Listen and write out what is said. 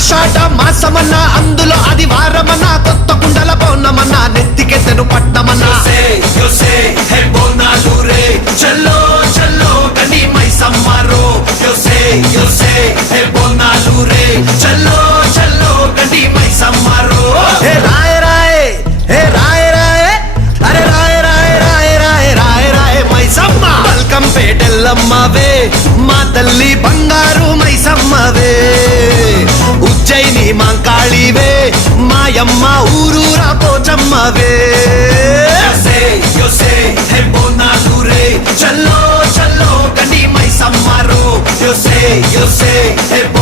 ఆషాఢ మాసమన్న అందులో అది వారమన్న కొత్త కుండల పౌర్ణమన్న నెత్తికెత్తెను పట్టమన్న చల్లో చల్లో కని మైసమ్మరో బోనాలు రే చల్లో చల్లో కని మైసమ్మరో హే రాయ రాయ హే రాయ రాయ అరే రాయ రాయ రాయ రాయ రాయ రాయ మైసమ్మ బల్కంపేటెల్లమ్మవే మా తల్లి బంగారు మైసమ్మవే ఉజ్జయిని మాంకాళివే మాయమ్మ ఊరూరా పోచమ్మవే బోనాలు రే చల్లో చల్లో కని మైసమ్మరో yo sé